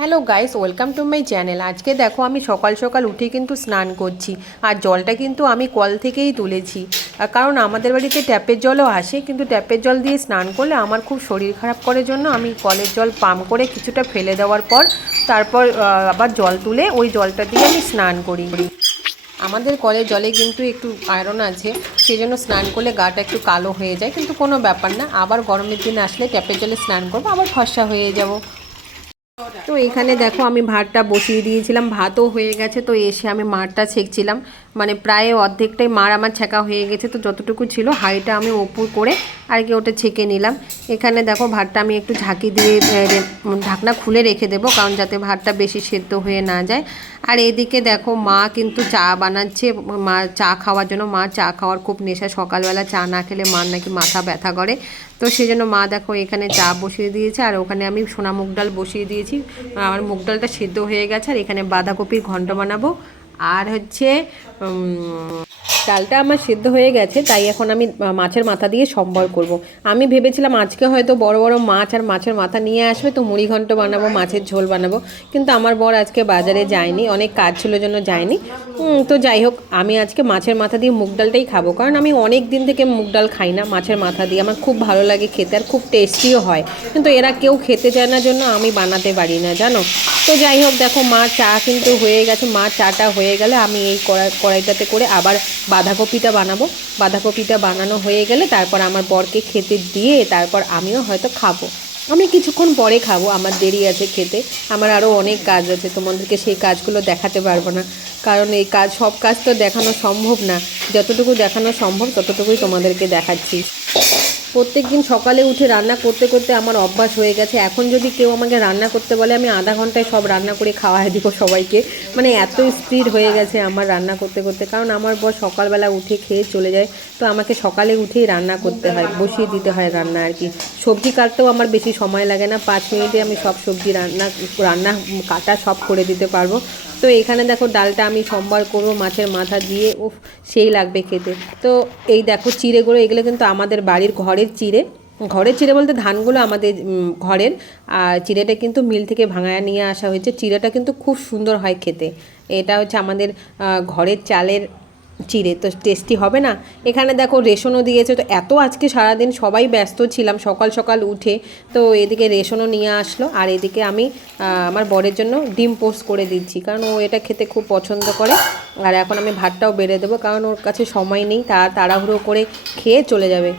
Hello guys, welcome to my channel. আজকে দেখো আমি সকাল সকাল উঠে কিন্তু স্নান করছি। আর জলটা কিন্তু আমি কল থেকেই তুলেছি, কারণ আমাদের বাড়িতে ট্যাপের জলও আসে, কিন্তু ট্যাপের জল দিয়ে স্নান করলে আমার খুব শরীর খারাপ করার জন্য আমি কলের জল পাম্প করে কিছুটা ফেলে দেওয়ার পর তারপর আবার জল তুলে ওই জলটা দিয়ে আমি স্নান করি। আমাদের কলের জলে কিন্তু একটু আয়রন আছে, সেই জন্য স্নান করলে গাটা একটু কালো হয়ে যায়, কিন্তু কোনো ব্যাপার না। আবার গরমের দিন আসলে ট্যাপের জলে স্নান করবো, আবার ফর্সা হয়ে যাব। তো এখানে দেখো আমি ভাতটা বসিয়ে দিয়েছিলাম, ভাতও হয়ে গেছে। তো এসে আমি মারটা ছেঁকছিলাম, মানে প্রায় অর্ধেকটাই মার আমার ছেঁকা হয়ে গেছে। তো যতটুকু ছিল হাঁড়িটা আমি ওপর করে আর কি ওটা ছেঁকে নিলাম। এখানে দেখো ভাতটা আমি একটু ঝাঁকি দিয়ে ঢাকনা খুলে রেখে দেবো, কারণ যাতে ভাতটা বেশি সেদ্ধ হয়ে না যায়। আর এদিকে দেখো মা কিন্তু চা বানাচ্ছে, মা চা খাওয়ার জন্য। মা চা খাওয়ার খুব নেশা, সকালবেলা চা না খেলে মার নাকি মাথা ব্যথা করে। তো সেই জন্য মা দেখো এখানে চা বসিয়ে দিয়েছে, আর ওখানে আমি সোনা মুগ ডাল বসিয়ে দিয়েছি। আমার মুগ ডালটা সেদ্ধ হয়ে গেছে। আর এখানে বাঁধাকপির ঘন্ট বানাবো। আর হচ্ছে ডালটা আমার সেদ্ধ হয়ে গেছে, তাই এখন আমি মাছের মাথা দিয়ে সম্বর করব। আমি ভেবেছিলাম আজকে হয়তো বড় বড় মাছ আর মাছের মাথা নিয়ে আসবে, তো মুড়ি ঘন্ট বানাবো, মাছের ঝোল বানাবো। কিন্তু আমার বর আজকে বাজারে যায়নি, অনেক কাজ ছিল জন্য যায়নি। তো যাই হোক, আমি আজকে মাছের মাথা দিয়ে মুগ ডালটাই খাবো, কারণ আমি অনেক দিন থেকে মুগ ডাল খাই না মাছের মাথা দিয়ে। আমার খুব ভালো লাগে খেতে, আর খুব টেস্টিও হয়। কিন্তু এরা কেউ খেতে চায় না জন্য আমি বানাতে পারি না, জানো। তো যাই হোক, দেখো মা চা কিন্তু হয়ে গেছে। মা চাটা হয়ে গেলে আমি এই কড়াইটাতে করে আবার বাঁধাকপিটা বানাবো। বাঁধাকপিটা বানানো হয়ে গেলে তারপর আমার বরকে খেতে দিয়ে তারপর আমিও হয়তো খাবো। আমি কিছুক্ষণ পরে খাবো, আমার দেরি আছে খেতে। আমার আরও অনেক কাজ আছে, তোমাদেরকে সেই কাজগুলো দেখাতে পারবো না, কারণ এই কাজ সব কাজ তো দেখানো সম্ভব না। যতটুকু দেখানো সম্ভব ততটুকুই তোমাদেরকে দেখাচ্ছি। প্রত্যেক দিন সকালে উঠে রান্না করতে করতে আমার অভ্যাস হয়ে গেছে। এখন যদি কেউ আমাকে রান্না করতে বলে, আমি আধা ঘন্টায় সব রান্না করে খাওয়াই দিব সবাইকে। মানে এত স্পিড হয়ে গেছে আমার রান্না করতে করতে, কারণ আমার বর সকালবেলা উঠে খেয়ে চলে যায়। তো আমাকে সকালে উঠেই রান্না করতে হয়, বসিয়ে দিতে হয় রান্না আর কি। সবজি কাটতেও আমার বেশি সময় লাগে না, 5 মিনিটে আমি সব সবজি রান্না রান্না কাটা সব করে দিতে পারবো। তো এখানে দেখো ডালটা আমি সম্বার করবো মাছের মাথা দিয়ে, উফ সেই লাগবে খেতে। তো এই দেখো চিড়েগুলো, এগুলো কিন্তু আমাদের বাড়ির ঘরের চিড়ে। ঘরের চিড়ে বলতে ধানগুলো আমাদের ঘরের, আর চিড়েটা কিন্তু মিল থেকে ভাঙায় নিয়ে আসা হয়েছে। চিড়েটা কিন্তু খুব সুন্দর হয় খেতে। এটা হচ্ছে আমাদের ঘরের চালের চিড়ে, তো টেস্টি হবে না। এখানে দেখো রেশনও দিয়েছে। তো এত আজকে সারাদিন সবাই ব্যস্ত ছিলাম সকাল সকাল উঠে। তো এদিকে রেশনও নিয়ে আসলো, আর এদিকে আমি আমার বরের জন্য ডিম পোস্ট করে দিচ্ছি, কারণ ও এটা খেতে খুব পছন্দ করে। আর এখন আমি ভাতটাও বেড়ে দেবো, কারণ ওর কাছে সময় নেই, তাড়াহুড়ো করে খেয়ে চলে যাবে।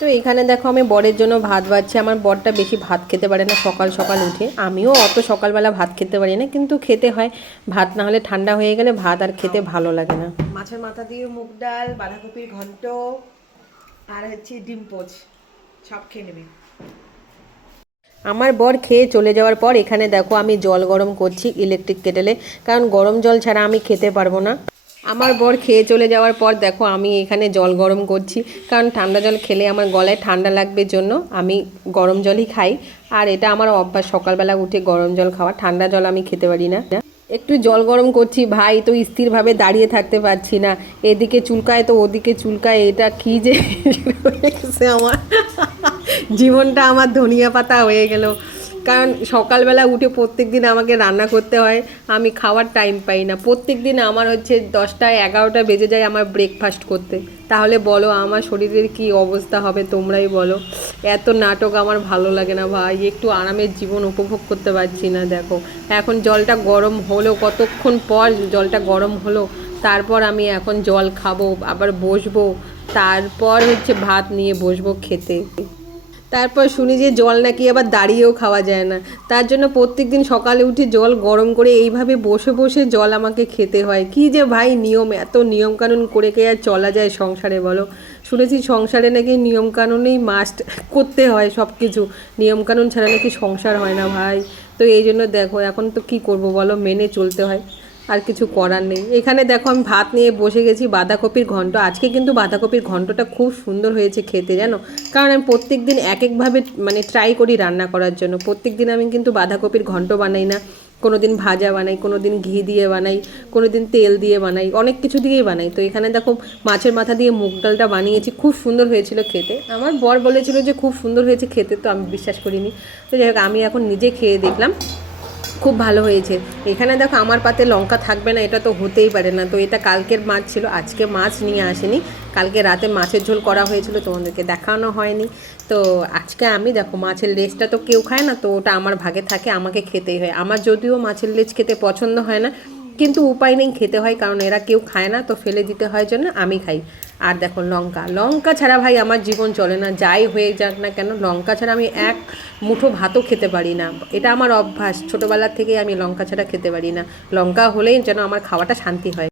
তো এখানে দেখো আমি বরের জন্য ভাত বাড়ছি। আমার বরটা বেশি ভাত খেতে পারে না সকাল সকাল উঠে, আমিও অত সকালবেলা ভাত খেতে পারি না, কিন্তু খেতে হয়। ভাত না হলে ঠান্ডা হয়ে গেলে ভাত আর খেতে ভালো লাগে না। মাছের মাথা দিয়ে মুগ ডাল, বাঁধাকপির ঘন্ট, আর হচ্ছে ডিম পোচ, সব খেয়ে নেবে। আমার বর খেয়ে চলে যাওয়ার পর এখানে দেখো আমি জল গরম করছি ইলেকট্রিক কেটেলে, কারণ গরম জল ছাড়া আমি খেতে পারবো না। আমার বর খেয়ে চলে যাওয়ার পর দেখো আমি এখানে জল গরম করছি, কারণ ঠান্ডা জল খেলে আমার গলায় ঠান্ডা লাগবে জন্য আমি গরম জলই খাই। আর এটা আমার অভ্যাস, সকালবেলা উঠে গরম জল খাওয়া, ঠান্ডা জল আমি খেতে পারি না। একটু জল গরম করছি ভাই, তো স্থিরভাবে দাঁড়িয়ে থাকতে পারছি না। এদিকে চুলকায় তো ওদিকে চুলকায়, এটা কি যে হয়েছে আমার জীবনটা আমার ধনিয়া পাতা হয়ে গেল। কারণ সকালবেলা উঠে প্রত্যেক দিন আমাকে রান্না করতে হয়, আমি খাওয়ার টাইম পাই না। প্রত্যেক দিন আমার হচ্ছে 10টা 11টা বেজে যায় আমার ব্রেকফাস্ট করতে। তাহলে বলো আমার শরীরের কি অবস্থা হবে, তোমরাই বলো। এত নাটক আমার ভালো লাগে না ভাই, একটু আরামের জীবন উপভোগ করতে পারছি না। দেখো এখন জলটা গরম হলো, কতক্ষণ পর জলটা গরম হলো, তারপর আমি এখন জল খাবো, আবার বসবো, তারপর হচ্ছে ভাত নিয়ে বসবো খেতে। তারপর শুনি যে জল নাকি আবার দাঁড়িয়েও খাওয়া যায় না, তার জন্য প্রত্যেক দিন সকালে উঠে জল গরম করে এইভাবে বসে বসে জল আমাকে খেতে হয়। কি যে ভাই নিয়ম, এত নিয়মকানুন করে কে আর চলা যায় সংসারে বলো। শুনেছি সংসারে নাকি নিয়মকানুনেই মাস্ট করতে হয় সব কিছু, নিয়মকানুন ছাড়া নাকি সংসার হয় না ভাই। তো এই জন্য দেখো এখন তো কি করব বলো, মেনে চলতে হয়, আর কিছু করার নেই। এখানে দেখো আমি ভাত নিয়ে বসে গেছি, বাঁধাকপির ঘন্ট। আজকে কিন্তু বাঁধাকপির ঘন্টটা খুব সুন্দর হয়েছে খেতে, জানো। কারণ আমি প্রত্যেক দিন এক একভাবে মানে ট্রাই করি রান্না করার জন্য। প্রত্যেক দিন আমি কিন্তু বাঁধাকপির ঘন্ট বানাই না, কোনো দিন ভাজা বানাই, কোনো দিন ঘি দিয়ে বানাই, কোনো দিন তেল দিয়ে বানাই, অনেক কিছু দিয়েই বানাই। তো এখানে দেখো মাছের মাথা দিয়ে মুগ ডালটা বানিয়েছি, খুব সুন্দর হয়েছিল খেতে। আমার বর বলেছিল যে খুব সুন্দর হয়েছে খেতে, তো আমি বিশ্বাস করিনি। তো যাই হোক, আমি এখন নিজে খেয়ে দেখলাম, খুব ভালো হয়েছে। এখানে দেখো আমার পাতে লঙ্কা থাকবে না, এটা তো হতেই পারে না। তো এটা কালকের মাছ ছিল, আজকে মাছ নিয়ে আসেনি। কালকে রাতে মাছের ঝোল করা হয়েছিল, তোমাদেরকে দেখানো হয়নি। তো আজকে আমি দেখো মাছের লেজটা তো কেউ খায় না, তো ওটা আমার ভাগে থাকে, আমাকে খেতেই হয়। আমার যদিও মাছের লেজ খেতে পছন্দ হয় না, কিন্তু উপায় নেই, খেতে হয়, কারণ এরা কেউ খায় না, তো ফেলে দিতে হয় জন্য আমি খাই। আর দেখো লঙ্কা, লঙ্কা ছাড়া ভাই আমার জীবন চলে না, যাই হয়ে যাক না কেন লঙ্কা ছাড়া আমি এক মুঠো ভাতও খেতে পারি না। এটা আমার অভ্যাস, ছোটোবেলার থেকেই আমি লঙ্কা ছাড়া খেতে পারি না। লঙ্কা হলেই যেন আমার খাওয়াটা শান্তি হয়।